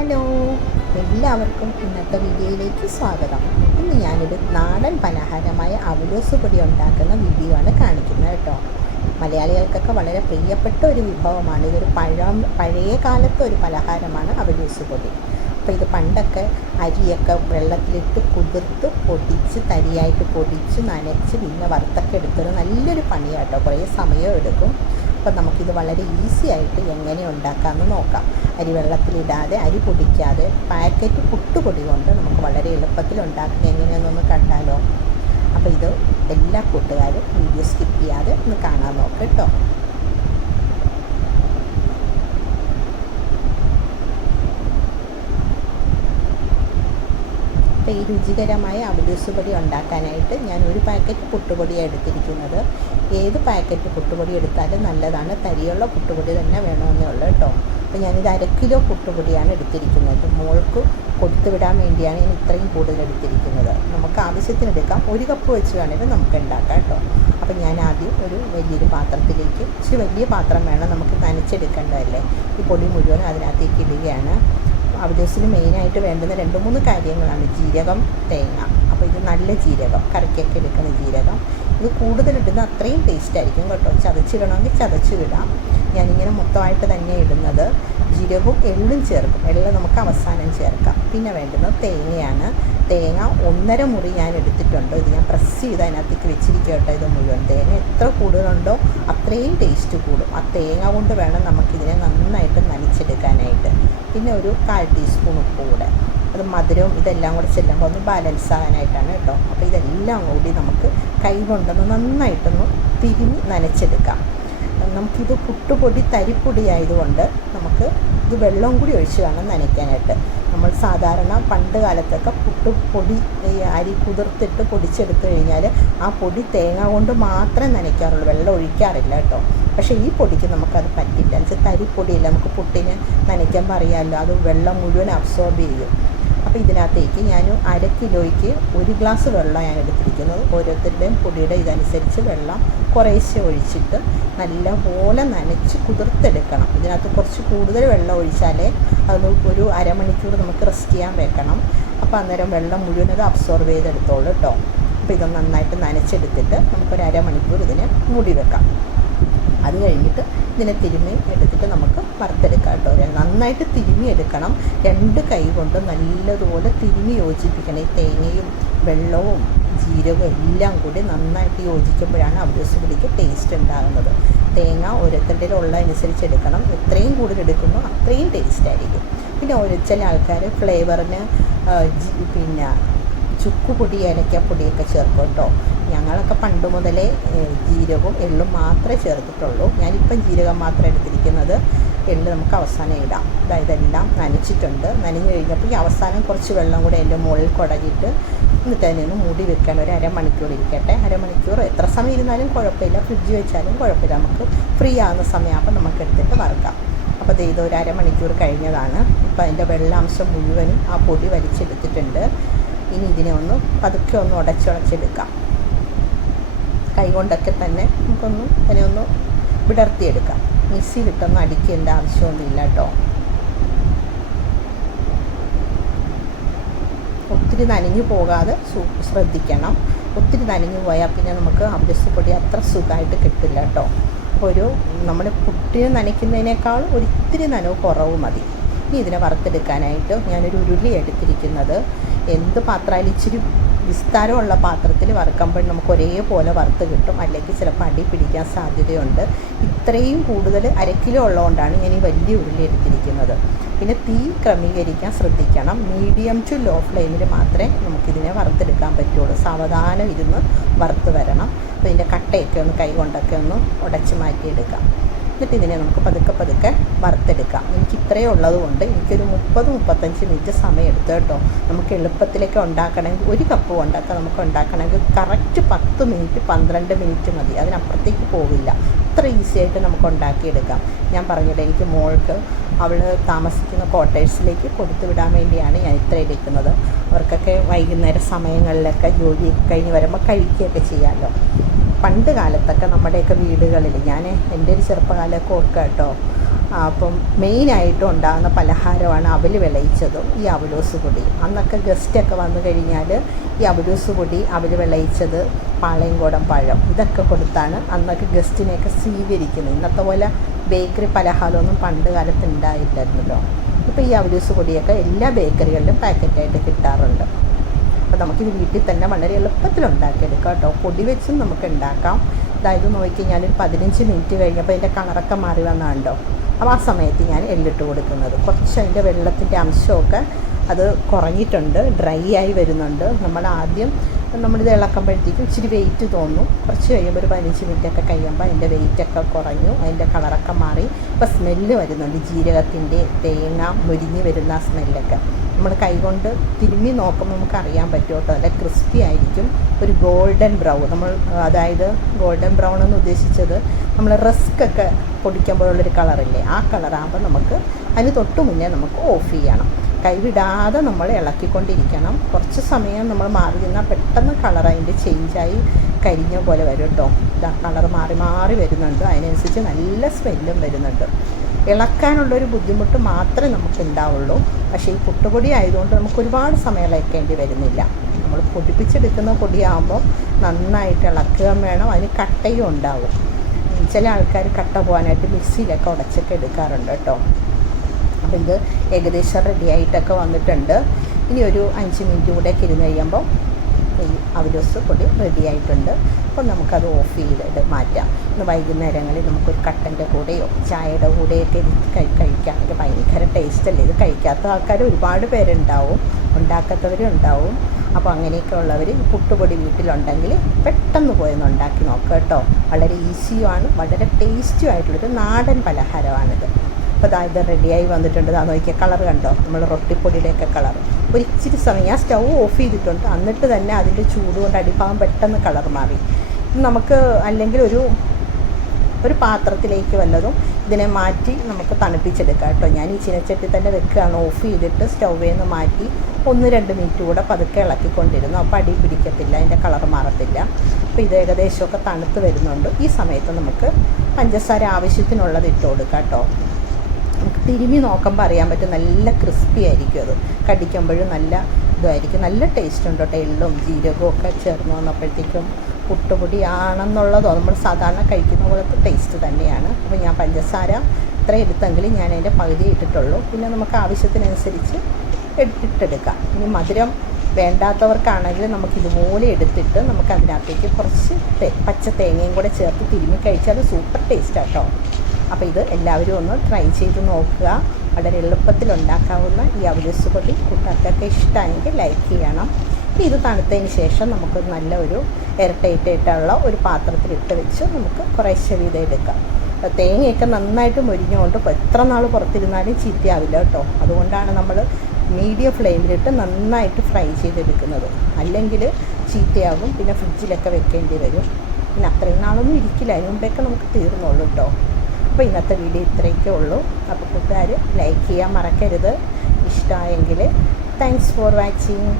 Hello എല്ലാവർക്കും ഇന്നത്തെ വീഡിയോയിലേക്ക് സ്വാഗതം. ഇന്ന് ഞാനൊരു നാടൻ പലഹാരമായ അവലോസ് പൊടി ഉണ്ടാക്കുന്ന വീഡിയോ ആണ് കാണിക്കുന്നത് കേട്ടോ. മലയാളികൾക്കൊക്കെ വളരെ പ്രിയപ്പെട്ട ഒരു വിഭവമാണ്. ഇതൊരു പഴം പഴയ കാലത്തെ ഒരു പലഹാരമാണ് അവലോസ് പൊടി. അപ്പോൾ ഇത് പണ്ടൊക്കെ അരിയൊക്കെ വെള്ളത്തിലിട്ട് കുതിർത്ത് പൊടിച്ച് തരിയായിട്ട് പൊടിച്ച് നനച്ച് പിന്നെ വറുത്തൊക്കെ എടുത്തൊരു നല്ലൊരു പണിയാട്ടോ. കുറേ സമയം എടുക്കും. അപ്പം നമുക്കിത് വളരെ ഈസി ആയിട്ട് എങ്ങനെ ഉണ്ടാക്കാമെന്ന് നോക്കാം. അരി വെള്ളത്തിലിടാതെ അരി പൊടിക്കാതെ പാക്കറ്റ് പുട്ടുപൊടി കൊണ്ട് നമുക്ക് വളരെ എളുപ്പത്തിൽ ഉണ്ടാക്കുന്നത് എങ്ങനെയാണെന്നൊന്ന് കണ്ടാലോ? അപ്പോൾ ഇത് എല്ലാ കൂട്ടുകാരും വീഡിയോ സ്കിപ്പ് ചെയ്യാതെ ഒന്ന് കാണാൻ നോക്കാം കേട്ടോ. അപ്പോൾ ഈ രുചികരമായ അവലൂസ് പൊടി ഉണ്ടാക്കാനായിട്ട് ഞാൻ ഒരു പാക്കറ്റ് പുട്ടുപൊടിയാണ് എടുത്തിരിക്കുന്നത്. ഏത് പാക്കറ്റ് പുട്ടുപൊടി എടുത്താലും നല്ലതാണ്. തരിയുള്ള പുട്ടുപൊടി തന്നെ വേണമെന്നേ ഉള്ളൂ കേട്ടോ. അപ്പോൾ ഞാനിത് അര കിലോ പുട്ടുപൊടിയാണ് എടുത്തിരിക്കുന്നത്. മോൾക്ക് കൊടുത്തു വിടാൻ വേണ്ടിയാണ് ഞാൻ ഇത്രയും കൂടുതൽ എടുത്തിരിക്കുന്നത്. നമുക്ക് ആവശ്യത്തിന് എടുക്കാം. ഒരു കപ്പ് വെച്ച് വേണമെങ്കിൽ നമുക്ക് ഉണ്ടാക്കാം കേട്ടോ. അപ്പോൾ ഞാൻ ആദ്യം ഒരു വലിയൊരു പാത്രത്തിലേക്ക് ഇച്ചിരി വലിയ പാത്രം വേണം നമുക്ക് നനച്ചെടുക്കേണ്ടതല്ലേ? ഈ പൊടി മുഴുവൻ അതിനകത്തേക്ക് ഇടുകയാണ്. അവലോസിന് മെയിനായിട്ട് വേണ്ടുന്ന രണ്ട് മൂന്ന് കാര്യങ്ങളാണ് ജീരകം തേങ്ങ. അപ്പോൾ ഇത് നല്ല ജീരകം കറിക്കൊക്കെ എടുക്കുന്ന ജീരകം. ഇത് കൂടുതലിടുന്ന അത്രയും ടേസ്റ്റ് ആയിരിക്കും കേട്ടോ. ചതച്ചിടണമെങ്കിൽ ചതച്ചു വിടാം ഞാനിങ്ങനെ മൊത്തമായിട്ട് തന്നെ ഇടുന്നത്. ജീരകവും എള്ളും ചേർക്കും. എള്ള് നമുക്ക് അവസാനം ചേർക്കാം. പിന്നെ വേണ്ടുന്നത് തേങ്ങയാണ്. തേങ്ങ ഒന്നര മുറി ഞാൻ എടുത്തിട്ടുണ്ട്. ഇത് ഞാൻ പ്രസ് ചെയ്ത് അതിനകത്തേക്ക് വെച്ചിരിക്കും കേട്ടോ ഇത് മുഴുവൻ. തേങ്ങ എത്ര കൂടുതലുണ്ടോ അത്രയും ടേസ്റ്റ് കൂടും. ആ തേങ്ങ കൊണ്ട് വേണം നമുക്കിതിനെ നന്നായിട്ട് നനച്ചെടുക്കാനായിട്ട്. പിന്നെ ഒരു കാൽ ടീസ്പൂൺ ഉപ്പ് കൂടെ അത് മധുരവും ഇതെല്ലാം കൂടെ ചെല്ലുമ്പോൾ ഒന്ന് ബാലൻസ് ആകാനായിട്ടാണ് കേട്ടോ അപ്പോൾ ഇതെല്ലാം കൂടി നമുക്ക് കൈ കൊണ്ടൊന്ന് നന്നായിട്ടൊന്ന് തിരിഞ്ഞ് നനച്ചെടുക്കാം. നമുക്കിത് പുട്ടുപൊടി തരിപ്പൊടി ആയതുകൊണ്ട് നമുക്ക് ഇത് വെള്ളവും കൂടി ഒഴിച്ച് വേണം നനയ്ക്കാനായിട്ട്. നമ്മൾ സാധാരണ പണ്ട് കാലത്തൊക്കെ പുട്ടുപൊടി ഈ അരി കുതിർത്തിട്ട് പൊടിച്ചെടുത്തു കഴിഞ്ഞാൽ ആ പൊടി തേങ്ങ കൊണ്ട് മാത്രമേ നനയ്ക്കാറുള്ളൂ. വെള്ളം ഒഴിക്കാറില്ല കേട്ടോ. പക്ഷേ ഈ പൊടിക്ക് നമുക്കത് പറ്റില്ല. എന്നുവെച്ചാൽ തരിപ്പൊടിയില്ല നമുക്ക് പുട്ടിന് നനയ്ക്കാൻ പറയാമല്ലോ അത് വെള്ളം മുഴുവൻ അബ്സോർബ് ചെയ്യും. അപ്പോൾ ഇതിനകത്തേക്ക് ഞാൻ അര കിലോയ്ക്ക് ഒരു ഗ്ലാസ് വെള്ളം ഞാൻ എടുത്തിരിക്കുന്നത് ഓരോരുത്തരുടെയും പൊടിയുടെ ഇതനുസരിച്ച് വെള്ളം കുറേശ്ശെ ഒഴിച്ചിട്ട് നല്ലപോലെ നനച്ച് കുതിർത്തെടുക്കണം. ഇതിനകത്ത് കുറച്ച് കൂടുതൽ വെള്ളം ഒഴിച്ചാലേ അത് ഒരു അരമണിക്കൂർ നമുക്ക് റെസ്റ്റ് ചെയ്യാൻ വെക്കണം. അപ്പോൾ അന്നേരം വെള്ളം മുഴുവൻ അത് അബ്സോർബ് ചെയ്തെടുത്തോളൂ കേട്ടോ അപ്പോൾ ഇത് നന്നായിട്ട് നനച്ചെടുത്തിട്ട് നമുക്കൊരു അരമണിക്കൂർ ഇതിനെ മൂടി വെക്കാം. അത് കഴിഞ്ഞിട്ട് ഇതിനെ തിരുമ്മി എടുത്തിട്ട് നമുക്ക് വറുത്തെടുക്കാം കേട്ടോ. നന്നായിട്ട് തിരുമ്മി എടുക്കണം. രണ്ട് കൈ കൊണ്ട് നല്ലതുപോലെ തിരുമ്മി യോജിപ്പിക്കണം. ഈ തേങ്ങയും വെള്ളവും ജീരകവും എല്ലാം കൂടി നന്നായിട്ട് യോജിക്കുമ്പോഴാണ് അവലോസ് പൊടിക്ക് ടേസ്റ്റ് ഉണ്ടാകുന്നത്. തേങ്ങ ഓരോരുത്തരുടെ ഉള്ള അനുസരിച്ച് എടുക്കണം. എത്രയും കൂടുതൽ എടുക്കുമ്പോൾ അത്രയും ടേസ്റ്റ് ആയിരിക്കും. പിന്നെ ഓരോ ചില ആൾക്കാർ ഫ്ലേവറിന് പിന്നെ ചുക്കുപൊടി ഏലക്കപ്പൊടിയൊക്കെ ചേർക്കും കേട്ടോ ഞങ്ങളൊക്കെ പണ്ട് മുതലേ ജീരകവും എള്ളും മാത്രമേ ചേർത്തിട്ടുള്ളൂ. ഞാനിപ്പം ജീരകം മാത്രം എടുത്തിരിക്കുന്നത്. എള്ള് നമുക്ക് അവസാനം ഇടാം. അതായത് എല്ലാം നനച്ചിട്ടുണ്ട്. നനഞ്ഞു കഴിഞ്ഞപ്പോൾ ഈ അവസാനം കുറച്ച് വെള്ളം കൂടെ എന്റെ മുകളിൽ കുടഞ്ഞിട്ട് എന്നിട്ട് തന്നെ ഒന്ന് മൂടി വെക്കാൻ ഒരു അരമണിക്കൂർ ഇരിക്കട്ടെ. അരമണിക്കൂർ എത്ര സമയം ഇരുന്നാലും കുഴപ്പമില്ല. ഫ്രിഡ്ജ് വെച്ചാലും കുഴപ്പമില്ല. നമുക്ക് ഫ്രീ ആകുന്ന സമയമാകുമ്പോൾ നമുക്ക് എടുത്തിട്ട് വറുക്കാം. അപ്പോൾ ഇത് ഒരു അരമണിക്കൂർ കഴിഞ്ഞതാണ്. ഇപ്പോൾ അതിന്റെ വെള്ളാംശം മുഴുവനും ആ പൊടി വലിച്ചെടുത്തിട്ടുണ്ട്. ഇനി ഇതിനെ ഒന്ന് പതുക്കെ ഒന്ന് ഉടച്ചുടച്ചെടുക്കാം. കൈകൊണ്ടൊക്കെ തന്നെ നമുക്കൊന്ന് അതിനെ ഒന്ന് വിടർത്തിയെടുക്കാം. മിക്സിയിലിട്ടൊന്നും അടിക്കേണ്ട ആവശ്യമൊന്നുമില്ല കേട്ടോ. ഒത്തിരി നനഞ്ഞു പോകാതെ ശ്രദ്ധിക്കണം. ഒത്തിരി നനഞ്ഞു പോയാൽ പിന്നെ നമുക്ക് അവലസ് പൊടി അത്ര സുഖമായിട്ട് കിട്ടില്ല കേട്ടോ. ഒരു നമ്മൾ പുട്ടിന് നനയ്ക്കുന്നതിനേക്കാൾ ഒരിത്തിരി നനവ് കുറവ് മതി. ഇനി ഇതിനെ വറുത്തെടുക്കാനായിട്ട് ഞാനൊരു ഉരുളി എടുത്തിരിക്കുന്നത്. എന്ത് പാത്രമായാലും ഇച്ചിരി വിസ്താരമുള്ള പാത്രത്തിൽ വറുക്കുമ്പോൾ നമുക്ക് ഒരേപോലെ വറുത്ത് കിട്ടും. അല്ലെങ്കിൽ ചിലപ്പോൾ അടി പിടിക്കാൻ സാധ്യതയുണ്ട്. ഇത്രയും കൂടുതൽ അരക്കിലോ കിലോ ഉള്ളതുകൊണ്ടാണ് ഞാൻ ഈ വലിയ ഉരുളി എടുത്തിരിക്കുന്നത്. പിന്നെ തീ ക്രമീകരിക്കാൻ ശ്രദ്ധിക്കണം. മീഡിയം ടു ലോ ഫ്ലെയിമിൽ മാത്രമേ നമുക്കിതിനെ വറുത്തെടുക്കാൻ പറ്റുള്ളൂ. സാവധാനം ഇരുന്ന് വറുത്ത് വരണം. അപ്പോൾ ഇതിന്റെ കട്ടയൊക്കെ ഒന്ന് കൈ കൊണ്ടൊക്കെ ഒന്ന് ഉടച്ച് മാറ്റിയെടുക്കാം. എന്നിട്ട് ഇതിനെ നമുക്ക് പതുക്കെ പതുക്കെ വറുത്തെടുക്കാം. എനിക്ക് ഇത്രയേ ഉള്ളത് കൊണ്ട് എനിക്കൊരു മുപ്പത് മുപ്പത്തഞ്ച് മിനിറ്റ് സമയം എടുത്തു കേട്ടോ. നമുക്ക് എളുപ്പത്തിലേക്ക് ഉണ്ടാക്കണമെങ്കിൽ ഒരു കപ്പ് കൊണ്ടൊക്കെ നമുക്ക് ഉണ്ടാക്കണമെങ്കിൽ കറക്റ്റ് പത്ത് മിനിറ്റ് പന്ത്രണ്ട് മിനിറ്റ് മതി. അതിനപ്പുറത്തേക്ക് പോവില്ല. അത്ര ഈസി ആയിട്ട് നമുക്ക് ഉണ്ടാക്കിയെടുക്കാം. ഞാൻ പറഞ്ഞില്ല എനിക്ക് മോൾക്ക് അവൾ താമസിക്കുന്ന ക്വാർട്ടേഴ്സിലേക്ക് കൊടുത്തു വിടാൻ വേണ്ടിയാണ് ഞാൻ ഇത്ര എടുക്കുന്നത്. അവർക്കൊക്കെ വൈകുന്നേര സമയങ്ങളിലൊക്കെ ജോലി കഴിഞ്ഞ് വരുമ്പോൾ കഴിക്കുകയൊക്കെ ചെയ്യാമല്ലോ പണ്ട് കാലത്തൊക്കെ നമ്മുടെയൊക്കെ വീടുകളിൽ ഞാൻ എന്റെ ഒരു ചെറുപ്പകാലമൊക്കെ ഓർക്കുക കേട്ടോ അപ്പം മെയിനായിട്ടും ഉണ്ടാകുന്ന പലഹാരമാണ് അവൽ വിളയിച്ചതും ഈ അവലോസ് പൊടി. അന്നൊക്കെ ഗസ്റ്റൊക്കെ വന്നു കഴിഞ്ഞാൽ ഈ അവലോസ് പൊടി അവൽ വിളയിച്ചത് പാളയംകോടൻ പഴം ഇതൊക്കെ കൊടുത്താണ് അന്നൊക്കെ ഗസ്റ്റിനെയൊക്കെ സ്വീകരിക്കുന്നത്. ഇന്നത്തെ പോലെ ബേക്കറി പലഹാരമൊന്നും പണ്ട് കാലത്ത് ഉണ്ടായില്ലായിരുന്നല്ലോ. ഇപ്പോൾ ഈ അവലൂസ് പൊടിയൊക്കെ എല്ലാ ബേക്കറികളിലും പാക്കറ്റായിട്ട് കിട്ടാറുണ്ട്. അപ്പോൾ നമുക്കിത് വീട്ടിൽ തന്നെ വളരെ എളുപ്പത്തിൽ ഉണ്ടാക്കിയെടുക്കാം കേട്ടോ. പൊടി വെച്ചും നമുക്ക് ഉണ്ടാക്കാം. അതായത് നോക്കി ഒരു പതിനഞ്ച് മിനിറ്റ് കഴിഞ്ഞപ്പോൾ അതിന്റെ കളറൊക്കെ മാറി വന്നാണ്ടോ അപ്പോൾ ആ സമയത്ത് ഞാൻ എല്ലിട്ട് കൊടുക്കുന്നത്. കുറച്ച് അതിന്റെ വെള്ളത്തിന്റെ അംശമൊക്കെ അത് കുറഞ്ഞിട്ടുണ്ട് ഡ്രൈ ആയി വരുന്നുണ്ട്. നമ്മൾ ആദ്യം നമ്മളിത് ഇളക്കുമ്പോഴത്തേക്കും ഇച്ചിരി വെയിറ്റ് തോന്നും. കുറച്ച് കഴിയുമ്പോൾ ഒരു പതിനഞ്ച് മിനിറ്റൊക്കെ കഴിയുമ്പോൾ അതിന്റെ വെയിറ്റൊക്കെ കുറഞ്ഞു അതിന്റെ കളറൊക്കെ മാറി. ഇപ്പോൾ സ്മെല്ല് വരുന്നുണ്ട്. ജീരകത്തിന്റെ തേങ്ങ മുരിഞ്ഞ് വരുന്ന ആ സ്മെല്ലൊക്കെ നമ്മൾ കൈകൊണ്ട് തിരുമ്മി നോക്കുമ്പോൾ നമുക്ക് അറിയാൻ പറ്റും നല്ല ക്രിസ്പി ആയിരിക്കും. ഒരു ഗോൾഡൻ ബ്രൗൺ നമ്മൾ അതായത് ഗോൾഡൻ ബ്രൗൺ എന്ന് ഉദ്ദേശിച്ചത് നമ്മൾ റസ്ക് ഒക്കെ പൊടിക്കുമ്പോഴുള്ളൊരു കളറില്ലേ ആ കളറാകുമ്പോൾ നമുക്ക് അതിന് തൊട്ട് മുന്നേ നമുക്ക് ഓഫ് ചെയ്യണം. കൈവിടാതെ നമ്മൾ ഇളക്കിക്കൊണ്ടിരിക്കണം. കുറച്ച് സമയം നമ്മൾ മാറി നിന്നാൽ പെട്ടെന്ന് കളർ അതിന്റെ ചേഞ്ചായി കരിഞ്ഞ പോലെ വരും കേട്ടോ. ഇതാ കളർ മാറി മാറി വരുന്നുണ്ട്. അതിനനുസരിച്ച് നല്ല സ്മെല്ലും വരുന്നുണ്ട്. ഇളക്കാനുള്ളൊരു ബുദ്ധിമുട്ട് മാത്രമേ നമുക്ക് ഉണ്ടാവുള്ളൂ പക്ഷേ ഈ പുട്ടുപൊടി ആയതുകൊണ്ട് നമുക്ക് ഒരുപാട് സമയം ഇളക്കേണ്ടി വരുന്നില്ല. നമ്മൾ പൊടിപ്പിച്ചെടുക്കുന്ന പൊടിയാകുമ്പോൾ നന്നായിട്ട് ഇളക്കുക വേണം. അതിന് കട്ടയും ഉണ്ടാവും. ചില ആൾക്കാർ കട്ട പോകാനായിട്ട് മിക്സിയിലൊക്കെ ഉടച്ചൊക്കെ എടുക്കാറുണ്ട് കേട്ടോ. അപ്പോൾ ഇത് ഏകദേശം റെഡി ആയിട്ടൊക്കെ വന്നിട്ടുണ്ട്. ഇനി ഒരു അഞ്ച് മിനിറ്റ് കൂടെ ഒക്കെ ഇരുന്ന് കഴിയുമ്പോൾ ഈ അവരോസ് പൊടി റെഡി ആയിട്ടുണ്ട് അപ്പോൾ നമുക്കത് ഓഫ് ചെയ്തിട്ട് മാറ്റാം. ഇന്ന് വൈകുന്നേരങ്ങളിൽ നമുക്കൊരു കട്ടന്റെ കൂടെയോ ചായയുടെ കൂടെയൊക്കെ കഴിക്കുകയാണെങ്കിൽ ഭയങ്കര ടേസ്റ്റല്ലേ? ഇത് കഴിക്കാത്ത ആൾക്കാർ ഒരുപാട് പേരുണ്ടാവും. ഉണ്ടാക്കാത്തവരും ഉണ്ടാവും. അപ്പോൾ അങ്ങനെയൊക്കെ ഉള്ളവർ പുട്ടുപൊടി വീട്ടിലുണ്ടെങ്കിൽ പെട്ടെന്ന് പോയൊന്ന് ഉണ്ടാക്കി നോക്കുക കേട്ടോ. വളരെ ഈസിയുമാണ് വളരെ ടേസ്റ്റിയും ആയിട്ടുള്ളൊരു നാടൻ പലഹാരമാണിത്. അപ്പോൾ ഇതാ റെഡിയായി വന്നിട്ടുണ്ട്. ഇതാ നോക്കിയ കളർ കണ്ടോ? നമ്മൾ റൊട്ടിപ്പൊടിയുടെയൊക്കെ കളർ ഒരു ഇച്ചിരി സമയം ആ സ്റ്റൗ ഓഫ് ചെയ്തിട്ടുണ്ട്. എന്നിട്ട് തന്നെ അതിന്റെ ചൂട് കൊണ്ട് അടിഭാഗം പെട്ടെന്ന് കളർ മാറി. നമുക്ക് അല്ലെങ്കിൽ ഒരു ഒരു പാത്രത്തിലേക്ക് വല്ലതും ഇതിനെ മാറ്റി നമുക്ക് തണുപ്പിച്ചെടുക്കാം കേട്ടോ. ഞാൻ ഈ ചിനച്ചട്ടി തന്നെ വെക്കുകയാണ്. ഓഫ് ചെയ്തിട്ട് സ്റ്റൗവിൽ നിന്ന് മാറ്റി ഒന്ന് രണ്ട് മിനിറ്റ് കൂടെ പതുക്കെ ഇളക്കിക്കൊണ്ടിരുന്നു. അപ്പോൾ അടി പിടിക്കത്തില്ല അതിന്റെ കളർ മാറത്തില്ല. അപ്പോൾ ഇത് ഏകദേശമൊക്കെ തണുത്ത് വരുന്നുണ്ട്. ഈ സമയത്ത് നമുക്ക് പഞ്ചസാര ആവശ്യത്തിനുള്ളത് ഇട്ട് കൊടുക്കാം കേട്ടോ. തിരുമി നോക്കുമ്പോൾ അറിയാൻ പറ്റും നല്ല ക്രിസ്പി ആയിരിക്കും അത്. കടിക്കുമ്പോഴും നല്ല ഇതായിരിക്കും. നല്ല ടേസ്റ്റ് ഉണ്ട് കേട്ടോ. എള്ളും ജീരകവും ഒക്കെ ചേർന്ന് വന്നപ്പോഴത്തേക്കും പുട്ടുപൊടി ആണെന്നുള്ളതോ നമ്മൾ സാധാരണ കഴിക്കുന്ന പോലത്തെ ടേസ്റ്റ് തന്നെയാണ്. അപ്പോൾ ഞാൻ പഞ്ചസാര ഇത്ര എടുത്തെങ്കിൽ ഞാൻ അതിന്റെ പകുതി ഇട്ടിട്ടുള്ളൂ. പിന്നെ നമുക്ക് ആവശ്യത്തിനനുസരിച്ച് ഇട്ടെടുക്കാം. ഇനി മധുരം വേണ്ടാത്തവർക്കാണെങ്കിൽ നമുക്ക് ഇതുപോലെ എടുത്തിട്ട് നമുക്ക് അതിനകത്തേക്ക് കുറച്ച് പച്ച തേങ്ങയും കൂടെ ചേർത്ത് തിരുമ്മി കഴിച്ചാൽ സൂപ്പർ ടേസ്റ്റ് അപ്പോൾ ഇത് എല്ലാവരും ഒന്ന് ട്രൈ ചെയ്ത് നോക്കുക. വളരെ എളുപ്പത്തിൽ ഉണ്ടാക്കാവുന്ന ഈ അവലസ് പൊടി കുട്ടികൾക്കൊക്കെ ഇഷ്ടമായെങ്കിൽ ലൈക്ക് ചെയ്യണം ഇത് തണുത്തതിന് ശേഷം നമുക്ക് നല്ല ഒരു ഇരട്ടയിട്ടായിട്ടുള്ള ഒരു പാത്രത്തിൽ ഇട്ട് വെച്ച് നമുക്ക് കുറേശ്ശെ വീതം എടുക്കാം. തേങ്ങയൊക്കെ നന്നായിട്ട് മുരിഞ്ഞുകൊണ്ട് എത്ര നാൾ പുറത്തിരുന്നാലും ചീത്തയാവില്ല കേട്ടോ. അതുകൊണ്ടാണ് നമ്മൾ മീഡിയം ഫ്ലെയിമിലിട്ട് നന്നായിട്ട് ഫ്രൈ ചെയ്തെടുക്കുന്നത്. അല്ലെങ്കിൽ ചീത്തയാകും പിന്നെ ഫ്രിഡ്ജിലൊക്കെ വെക്കേണ്ടി വരും. പിന്നെ അത്രയും നാളൊന്നും ഇരിക്കില്ല. അതിന് മുമ്പേക്കെ നമുക്ക് തീർന്നുള്ളൂ കേട്ടോ. അപ്പോൾ ഇന്നത്തെ വീഡിയോ ഇത്രയൊക്കെ ഉള്ളൂ. അപ്പോൾ കൂട്ടുകാർ ലൈക്ക് ചെയ്യാൻ മറക്കരുത്. ഇഷ്ടമായെങ്കിൽ താങ്ക്സ് ഫോർ വാച്ചിങ്